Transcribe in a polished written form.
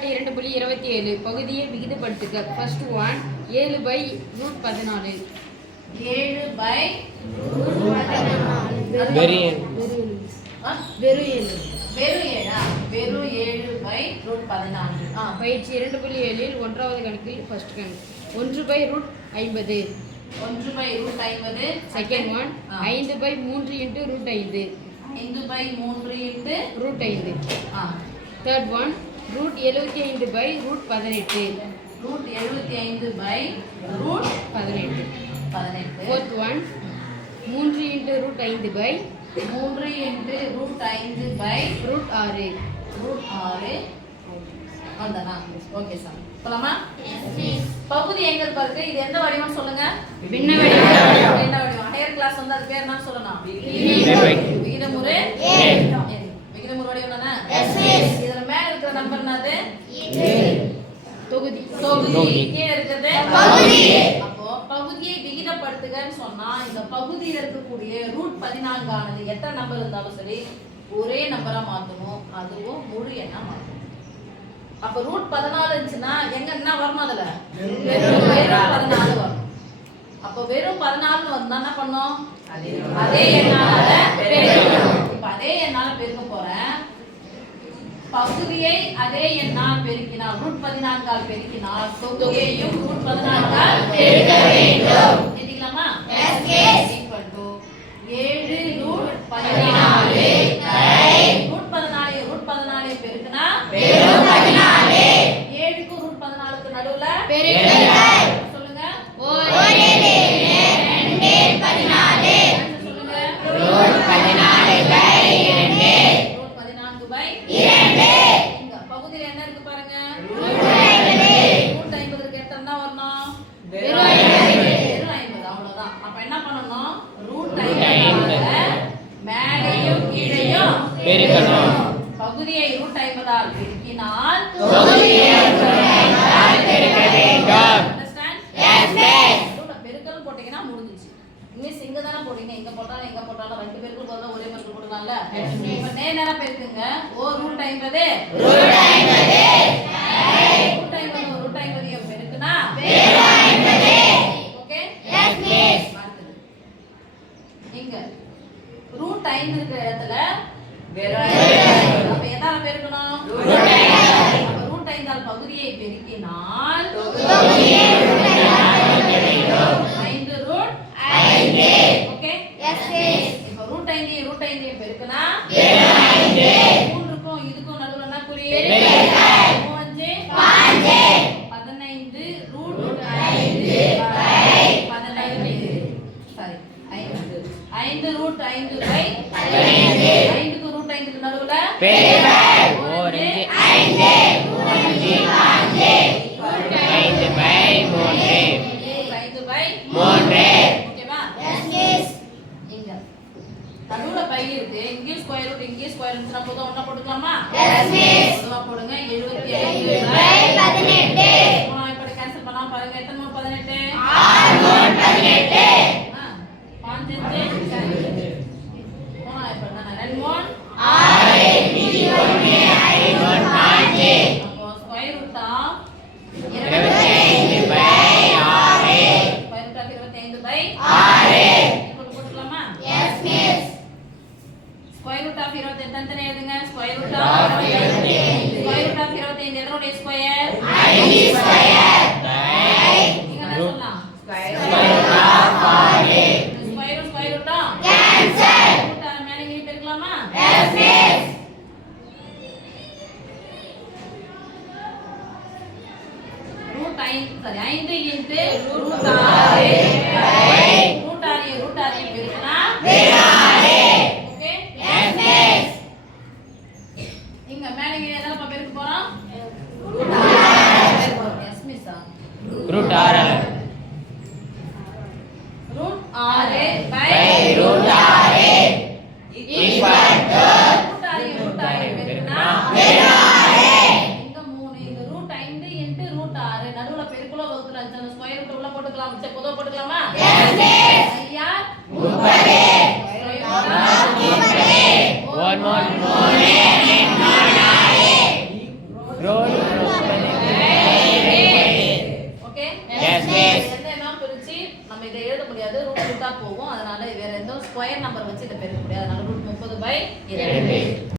எடுத்துக்காட்டு 2.27 பகுதியை விகிதப்படுத்துக. First one 7/√14. 7/14 பயிற்சி 2.7 1வது கணக்கில் ஃபர்ஸ்ட் கணக்கு 1/√50. 1/√50 second one 5/3 × √5. 5/3 × √5. Third one √75/√18. √75/18. Fourth one 3 × √5/6. 6 okay sir போலாமா? பகுதி எங்க இருக்கு? இது எந்த வடிவம் சொல்லுங்க? பின்ன வடிவம். பின்ன வடிவம். ஹையர் கிளாஸ் வந்து அது பேர் என்ன சொல்லணும்? விகிதமுறு. விகிதமுறு வடிவம் தானே? இதுல மேல இருக்கிற நம்பர் என்னது? தொகுதி. கீழ இருக்கிறது பகுதி. அப்போ பகுதியை விகிதப்படுத்துகன்னு சொன்னா இந்த பகுதியில இருக்கக்கூடிய √14 ஆனது எத்தனை நம்பர் இருந்தாலும் சரி ஒரே நம்பரா மாத்தணும், அதுவும் முழு எண்ணா மாத்தணும். அப்ப √14 இருந்துச்சுன்னா எங்க என்ன வரணும்? அதுல வெறும் 14 வரும். அப்ப வெறும் 14 வந்தா என்ன பண்ணோம்? அதே எண்ணால பெருக்கணும். இப்ப அதே எண்ணால பெருக்க போறேன். பகுதியை அதே எண்ணால் பெருக்கினால் √14 ஆல் பெருக்கினால் தொகுதியையும் √14 ஆல் பெருக்க வேண்டும். எழுதிக்கலாமா? equal to 7√14 √14 பெருக்கினா வெறும் 14. 7 க்கு √14 க்கு நடுவுல பெருக்கல் சொல்லுங்க. 1 2 14 சொல்லுங்க. √14/2 √14/2 இங்க பகுதியில என்ன இருக்கு பாருங்க? √50 க்கு எத்தனை வரணும்? வெறும் 50 அவ்வளவுதான். அப்ப என்ன பண்ணனும்? √50 மேலையும் கீழையும் பெருக்கணும். பகுதியை √50 ஆல் பெருக்கினால் தொகுதியை √50 ஆல் பெருக்க வேண்டும். அண்டர்ஸ்டாண்ட்? Yes miss. பெருக்கல் போட்டீங்கன்னா முடிஞ்சிச்சு. மிஸ் இங்க தான போடுங்க, எங்க போட்டாலும் ரெண்டு பேருக்கு போறத ஒரே மாதிரி போடுவாங்கல. இப்ப நேரா பெருக்குங்க. ஓ √50 √50 பெருக்குனா வெறும் 50. ஓகே? S miss. இங்க √5 இருக்கிற இடத்துல வெறும் 50. அப்ப எதால பெருக்கணும்? √5. அப்ப √5 ஆல் பகுதியை பெருக்கினால் தொகுதியை √5 கிடைக்கும். 5 ஓகே? Yes miss. இப்ப √5 பெருக்குனா வெறும் 5. 3 க்கும் இதுக்கும் நடுவுல என்ன குறி? பெருக்கல். 3 5 15 √5/15. சாரி 5 √5/15. 5 க்கு √5 க்கு நடுவுல பெருக்கல். 1 5 3 5 5/3 ஓகேவா? Yes miss. இங்க நடுவுல பை இருக்கு. இங்க ஸ்கொயர் ரூட் இங்க ஸ்கொயர் ரூட்னா போதும் ஒண்ணா போட்டுக்கலாமா? Yes miss. பொதுவா போடுங்க. 75/18. இப்ப கேன்சல் பண்ணா பாருங்க. எத்தனை 18? 6 18. 5 5 போனா இப்ப நான் 2 6 மீதி 1 5 5. அப்போ square root of 25/6. Square root of 25/6 போட்டுக்கலாமா? Yes miss. Square root of 25 எத்தனை எழுதுங்க? ஸ்கொயர் ரூட் ஆஃப் 25 எதனுடைய ஸ்கொயர்? 5 ஸ்கொயர். நீங்க என்ன சொல்லலாம்? Square root of 6. Square root of cancel. Root of மேலே இங்க பெருக்கலாமா? Yes miss. √5 சரி 5 × √6 √6 பெருக்கினா வெறும் 6. ஓகே? S miss. இங்க மேலே இங்க எதனால பெருக்க போறோம்? √6. Yes miss. √6 √6/√6 பெருக்கினா வெறும் 6. இங்க 3 இங்க √5 × √6 நடுவுல பெருக்கலோ வகுத்தல அந்த ஸ்கொயர் ரூட் உள்ள போட்டுக்கலாம். சரி பொதுவா போட்டுக்கலாமா? Yes miss. ஐயா 30. One more. Roll. நம்ம இதை எழுத முடியாது, ரூட் ரூட்டா போகும். அதனால வேற எந்த ஸ்கொயர் நம்பர் வச்சு இதை பெருக்க முடியாது. அதனால ரூட் 30/2